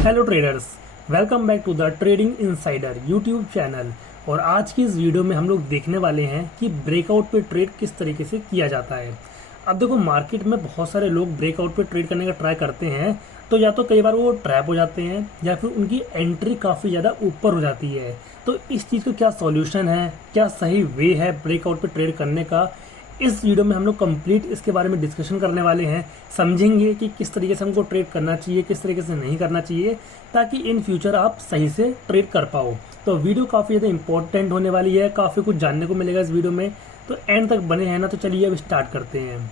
Hello traders, welcome back to the trading insider YouTube channel. और आज की इस वीडियो में हम लोग देखने वाले हैं कि ब्रेकआउट पे ट्रेड किस तरीके से किया जाता है। अब देखो, मार्केट में बहुत सारे लोग ब्रेकआउट पे ट्रेड करने का ट्राई करते हैं, तो या तो कई बार वो ट्रैप हो जाते हैं या फिर उनकी एंट्री काफ़ी ज़्यादा ऊपर हो जाती है। तो इस चीज़ का क्या सॉल्यूशन है, क्या सही वे है ब्रेकआउट पे ट्रेड करने का, इस वीडियो में हम लोग कंप्लीट इसके बारे में डिस्कशन करने वाले हैं। समझेंगे कि किस तरीके से हमको ट्रेड करना चाहिए, किस तरीके से नहीं करना चाहिए, ताकि इन फ्यूचर आप सही से ट्रेड कर पाओ। तो वीडियो काफ़ी ज़्यादा इंपॉर्टेंट होने वाली है, काफ़ी कुछ जानने को मिलेगा इस वीडियो में, तो एंड तक बने हैं ना। तो चलिए अब स्टार्ट करते हैं।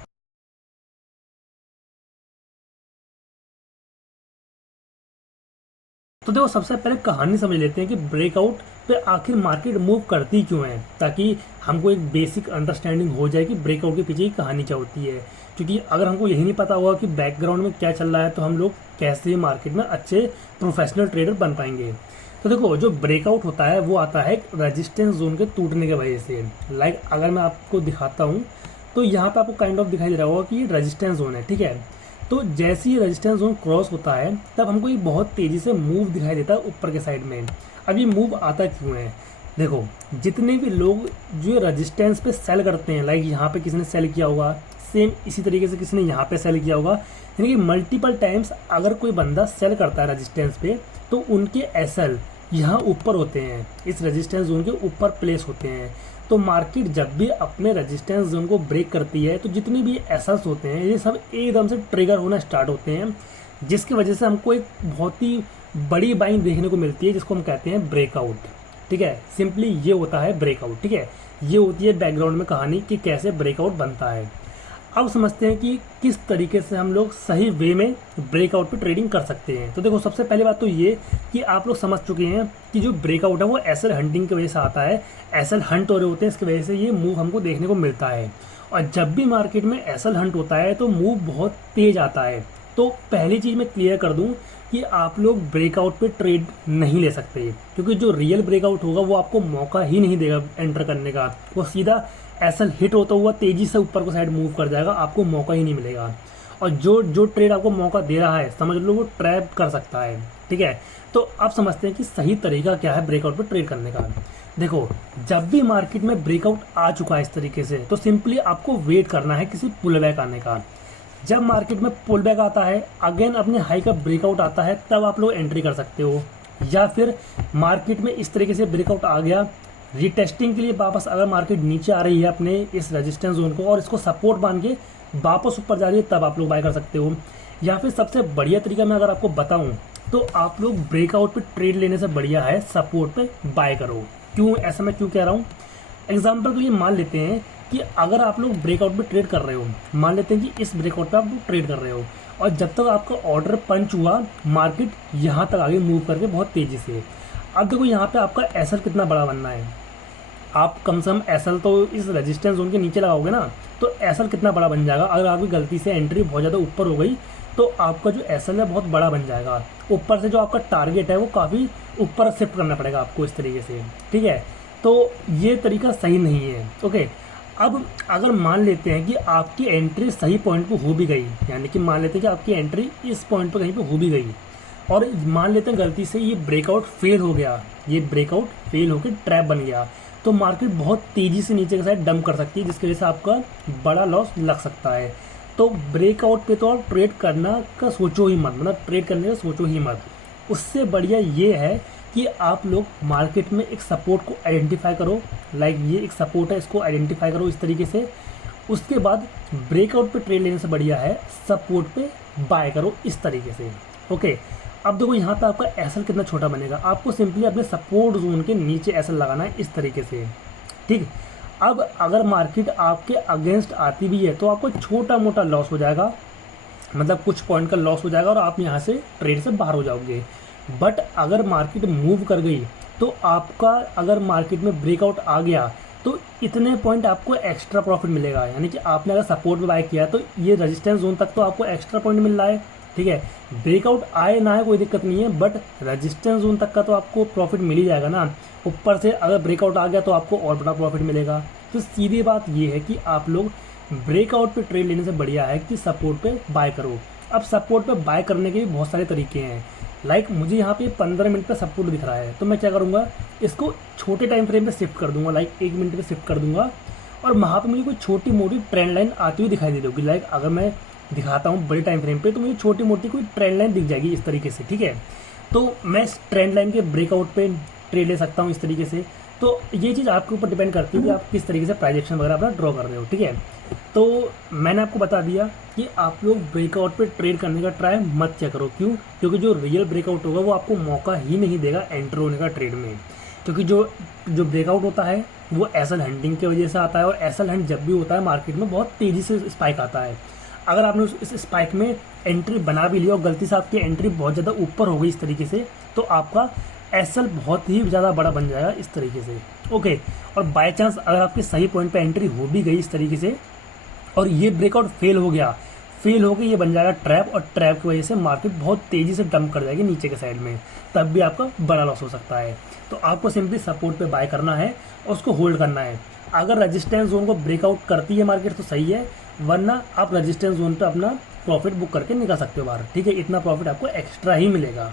तो देखो, सबसे पहले कहानी समझ लेते हैं कि ब्रेकआउट पे आखिर मार्केट मूव करती क्यों है, ताकि हमको एक बेसिक अंडरस्टैंडिंग हो जाए कि ब्रेकआउट के पीछे की कहानी क्या होती है। क्योंकि अगर हमको यही नहीं पता होगा कि बैकग्राउंड में क्या चल रहा है, तो हम लोग कैसे मार्केट में अच्छे प्रोफेशनल ट्रेडर बन पाएंगे। तो देखो, जो ब्रेकआउट होता है वो आता है रेजिस्टेंस जोन के टूटने की वजह से। लाइक अगर मैं आपको दिखाता हूँ, तो यहाँ पे आपको काइंड ऑफ दिखाई दे रहा होगा कि ये रेजिस्टेंस जोन है, ठीक है। तो जैसे ही रेजिस्टेंस जोन क्रॉस होता है, तब हमको ये बहुत तेज़ी से मूव दिखाई देता है ऊपर के साइड में। अब ये मूव आता क्यों है? देखो, जितने भी लोग जो रेजिस्टेंस पे सेल करते हैं, लाइक यहाँ पे किसी ने सेल किया होगा, सेम इसी तरीके से किसी ने यहाँ पे सेल किया होगा, यानी कि मल्टीपल टाइम्स अगर कोई बंदा सेल करता है रेजिस्टेंस पे, तो उनके एसएल यहाँ ऊपर होते हैं, इस रेजिस्टेंस जोन के ऊपर प्लेस होते हैं। तो मार्केट जब भी अपने रेजिस्टेंस जोन को ब्रेक करती है, तो जितने भी एसएल्स होते हैं ये सब एकदम से ट्रिगर होना स्टार्ट होते हैं, जिसकी वजह से हमको एक बहुत ही बड़ी बाइंग देखने को मिलती है, जिसको हम कहते हैं ब्रेकआउट। ठीक है, सिंपली ये होता है ब्रेकआउट। ठीक है, ये होती है बैकग्राउंड में कहानी कि कैसे ब्रेकआउट बनता है। अब समझते हैं कि किस तरीके से हम लोग सही वे में ब्रेकआउट पे ट्रेडिंग कर सकते हैं। तो देखो, सबसे पहली बात तो ये कि आप लोग समझ चुके हैं कि जो ब्रेकआउट है वो एसएल हंटिंग की वजह से आता है। एसएल हंट हो रहे होते हैं, इसकी वजह से ये मूव हमको देखने को मिलता है। और जब भी मार्केट में एसएल हंट होता है तो मूव बहुत तेज आता है। तो पहली चीज़ मैं क्लियर कर दूं कि आप लोग ब्रेकआउट पे ट्रेड नहीं ले सकते, क्योंकि जो रियल ब्रेकआउट होगा वो आपको मौका ही नहीं देगा एंटर करने का। वो सीधा एसएल हिट होता हुआ तेजी से ऊपर को साइड मूव कर जाएगा, आपको मौका ही नहीं मिलेगा। और जो जो ट्रेड आपको मौका दे रहा है, समझ लो वो ट्रैप कर सकता है। ठीक है, तो अब समझते हैं कि सही तरीका क्या है ब्रेकआउट पे ट्रेड करने का। देखो, जब भी मार्केट में ब्रेकआउट आ चुका है इस तरीके से, तो सिंपली आपको वेट करना है किसी पुल बैक आने का। जब मार्केट में पुल बैक आता है, अगेन अपने हाई का ब्रेकआउट आता है, तब आप लोग एंट्री कर सकते हो। या फिर मार्केट में इस तरीके से ब्रेकआउट आ गया, रीटेस्टिंग के लिए वापस अगर मार्केट नीचे आ रही है अपने इस रेजिस्टेंस जोन को और इसको सपोर्ट मान के वापस ऊपर जा रही है, तब आप लोग बाय कर सकते हो। या फिर सबसे बढ़िया तरीका मैं अगर आपको बताऊं, तो आप लोग ब्रेकआउट पे ट्रेड लेने से बढ़िया है सपोर्ट पे बाय करो। क्यों ऐसा मैं क्यों कह रहा हूँ? एग्जाम्पल के लिए मान लेते हैं कि अगर आप लोग ब्रेकआउट पे ट्रेड कर रहे हो, मान लेते हैं कि इस ब्रेकआउट पे आप लोग ट्रेड कर रहे हो, और जब तक आपका ऑर्डर पंच हुआ, मार्केट यहाँ तक आगे मूव करके बहुत तेजी से। अब देखो, यहाँ पे आपका एसएल कितना बड़ा बनना है। आप कम से कम एसएल तो इस रेजिस्टेंस जोन के नीचे लगाओगे ना, तो एसएल कितना बड़ा बन जाएगा। अगर आपकी गलती से एंट्री बहुत ज़्यादा ऊपर हो गई, तो आपका जो एसएल है बहुत बड़ा बन जाएगा। ऊपर से जो आपका टारगेट है वो काफ़ी ऊपर शिफ्ट करना पड़ेगा आपको इस तरीके से। ठीक है, तो ये तरीका सही नहीं है। ओके, अब अगर मान लेते हैं कि आपकी एंट्री सही पॉइंट पे हो भी गई, यानी कि मान लेते हैं कि आपकी एंट्री इस पॉइंट पे कहीं पे हो भी गई, और मान लेते हैं गलती से ये ब्रेकआउट फेल हो गया, ये ब्रेकआउट फेल होकर ट्रैप बन गया, तो मार्केट बहुत तेज़ी से नीचे के साइड डंप कर सकती है, जिसकी वजह से आपका बड़ा लॉस लग सकता है। तो ब्रेकआउट पे तो आप ट्रेड करना का सोचो ही मत, मतलब ट्रेड करने का सोचो ही मत। उससे बढ़िया ये है कि आप लोग मार्केट में एक सपोर्ट को आइडेंटिफाई करो, लाइक ये एक सपोर्ट है, इसको आइडेंटिफाई करो इस तरीके से। उसके बाद ब्रेकआउट पे ट्रेड लेने से बढ़िया है सपोर्ट पे बाय करो इस तरीके से। ओके, अब देखो यहाँ पे आपका एसएल कितना छोटा बनेगा, आपको सिंपली अपने सपोर्ट जोन के नीचे एसएल लगाना है इस तरीके से। ठीक, अब अगर मार्केट आपके अगेंस्ट आती भी है, तो आपको छोटा मोटा लॉस हो जाएगा, मतलब कुछ पॉइंट का लॉस हो जाएगा और आप यहाँ से ट्रेड से बाहर हो जाओगे। बट अगर मार्केट मूव कर गई, तो आपका अगर मार्केट में ब्रेकआउट आ गया, तो इतने पॉइंट आपको एक्स्ट्रा प्रॉफिट मिलेगा। यानी कि आपने अगर सपोर्ट में बाय किया, तो ये रेजिस्टेंस जोन तक तो आपको एक्स्ट्रा पॉइंट मिल रहा है। ठीक है, ब्रेकआउट आए ना आए कोई दिक्कत नहीं है, बट रेजिस्टेंस जोन तक का तो आपको प्रॉफिट मिल ही जाएगा ना। ऊपर से अगर ब्रेकआउट आ गया, तो आपको और बड़ा प्रॉफिट मिलेगा। तो सीधी बात ये है कि आप लोग ब्रेकआउट पे ट्रेड लेने से बढ़िया है कि सपोर्ट पे बाय करो। अब सपोर्ट पे बाय करने के भी बहुत सारे तरीके हैं। लाइक मुझे यहाँ पे 15 मिनट का सपोर्ट दिख रहा है, तो मैं क्या करूँगा, इसको छोटे टाइम फ्रेम पे शिफ्ट कर दूंगा, लाइक 1 मिनट पे शिफ्ट कर दूंगा, और वहाँ पे मुझे कोई छोटी मोटी ट्रेंड लाइन आती हुई दिखाई दे होगी। लाइक अगर मैं दिखाता हूँ बड़े टाइम फ्रेम पे तो मुझे छोटी मोटी कोई ट्रेंड लाइन दिख जाएगी इस तरीके से, ठीक है। तो मैं इस ट्रेंड लाइन के ब्रेकआउट पे ट्रेड ले सकता हूँ इस तरीके से। तो ये चीज़ आपके ऊपर डिपेंड करती है कि आप किस तरीके से प्राइस एक्शन वगैरह अपना ड्रॉ कर रहे हो, ठीक है। तो मैंने आपको बता दिया कि आप लोग ब्रेकआउट पे ट्रेड करने का ट्राई मत क्या करो। क्यों? क्योंकि जो रियल ब्रेकआउट होगा वो आपको मौका ही नहीं देगा एंटर होने का ट्रेड में। क्योंकि जो जो ब्रेकआउट होता है वो एसएल हंटिंग की वजह से आता है, और एसएल हंट जब भी होता है मार्केट में बहुत तेज़ी से स्पाइक आता है। अगर आपने इस स्पाइक में एंट्री बना भी ली और गलती से आपकी एंट्री बहुत ज़्यादा ऊपर हो गई इस तरीके से, तो आपका एसएल बहुत ही ज़्यादा बड़ा बन जाएगा इस तरीके से, ओके। और बाय चांस अगर आपकी सही पॉइंट पे एंट्री हो भी गई इस तरीके से और ये ब्रेकआउट फेल हो गया, फेल हो के ये बन जाएगा ट्रैप, और ट्रैप की वजह से मार्केट बहुत तेज़ी से डंप कर जाएगी नीचे के साइड में, तब भी आपका बड़ा लॉस हो सकता है। तो आपको सिंपली सपोर्ट पे बाय करना है और उसको होल्ड करना है। अगर रेजिस्टेंस जोन को ब्रेकआउट करती है मार्केट तो सही है, वरना आप रेजिस्टेंस जोन पे अपना प्रॉफिट बुक करके निकल सकते हो बाहर, ठीक है। इतना प्रॉफिट आपको एक्स्ट्रा ही मिलेगा,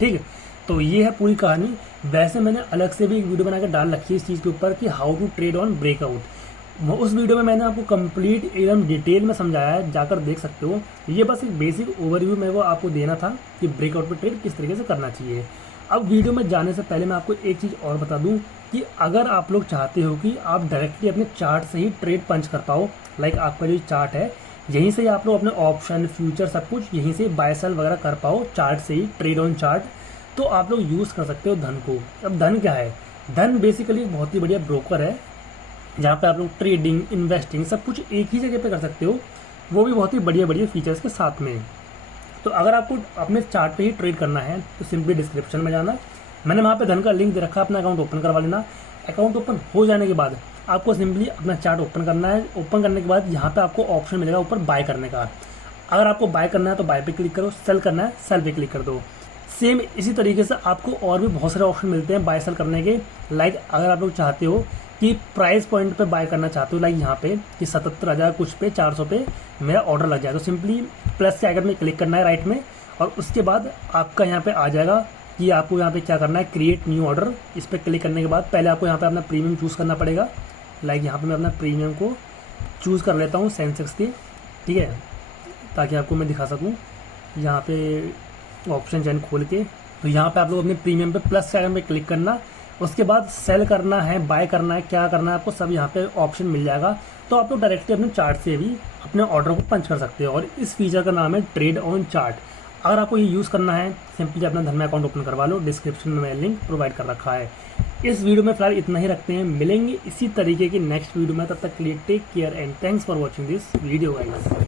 ठीक है। तो ये है पूरी कहानी। वैसे मैंने अलग से भी एक वीडियो बना के डाल रखी है इस चीज़ के ऊपर कि how to trade on breakout. उस वीडियो में मैंने आपको कंप्लीट एकदम डिटेल में समझाया है, जाकर देख सकते हो। ये बस एक बेसिक ओवरव्यू मेरे को आपको देना था कि ब्रेकआउट पे ट्रेड किस तरीके से करना चाहिए। अब वीडियो में जाने से पहले मैं आपको एक चीज़ और बता दूं कि अगर आप लोग चाहते हो कि आप डायरेक्टली अपने चार्ट से ही ट्रेड पंच कर पाओ, लाइक आपका जो चार्ट है यहीं से ही आप लोग अपने ऑप्शन फ्यूचर सब कुछ यहीं से बाय सेल वगैरह कर पाओ चार्ट से ही, ट्रेड ऑन चार्ट, तो आप लोग यूज़ कर सकते हो धन को। अब धन क्या है? धन बेसिकली एक बहुत ही बढ़िया ब्रोकर है जहाँ पे आप लोग ट्रेडिंग, इन्वेस्टिंग सब कुछ एक ही जगह पे कर सकते हो, वो भी बहुत ही बढ़िया बढ़िया फीचर्स के साथ में। तो अगर आपको अपने चार्ट पे ही ट्रेड करना है तो सिंपली डिस्क्रिप्शन में जाना, मैंने वहाँ पे धन का लिंक दे रखा है, अपना अकाउंट ओपन करवा लेना। अकाउंट ओपन हो जाने के बाद आपको सिंपली अपना चार्ट ओपन करना है। ओपन करने के बाद यहाँ पे आपको ऑप्शन मिलेगा ऊपर बाय करने का। अगर आपको बाय करना है तो बाय पे क्लिक करो, सेल करना है सेल पे क्लिक कर दो। सेम इसी तरीके से आपको और भी बहुत सारे ऑप्शन मिलते हैं बाय सेल करने के। लाइक अगर आप लोग चाहते हो कि प्राइस पॉइंट पे बाय करना चाहते हो, लाइक यहाँ पे कि 77,000 कुछ पे 400 पे मेरा ऑर्डर लग जाए, तो सिंपली प्लस के आइकन में क्लिक करना है राइट में, और उसके बाद आपका यहाँ पे आ जाएगा कि आपको यहाँ पे क्या करना है, क्रिएट न्यू ऑर्डर। इस पर क्लिक करने के बाद पहले आपको यहाँ पे अपना प्रीमियम चूज़ करना पड़ेगा। लाइक यहाँ पे मैं अपना प्रीमियम को चूज़ कर लेता हूँ सेंसेक्स के, ठीक है, ताकि आपको मैं दिखा सकूँ यहाँ पे ऑप्शन चैन खोल के। तो यहाँ पे आप लोग अपने प्रीमियम पे प्लस के आइकन पे क्लिक करना, उसके बाद सेल करना है, बाय करना है, क्या करना है आपको सब यहाँ पे ऑप्शन मिल जाएगा। तो आप लोग डायरेक्टली अपने चार्ट से भी अपने ऑर्डर को पंच कर सकते हो, और इस फीचर का नाम है ट्रेड ऑन चार्ट। अगर आपको ये यूज़ करना है सिंपली अपना धन में अकाउंट ओपन करवा लो, डिस्क्रिप्शन में मैं लिंक प्रोवाइड कर रखा है। इस वीडियो में फिलहाल इतना ही रखते हैं, मिलेंगे इसी तरीके की नेक्स्ट वीडियो में, तब तक के लिए take care and thanks for watching this video guys.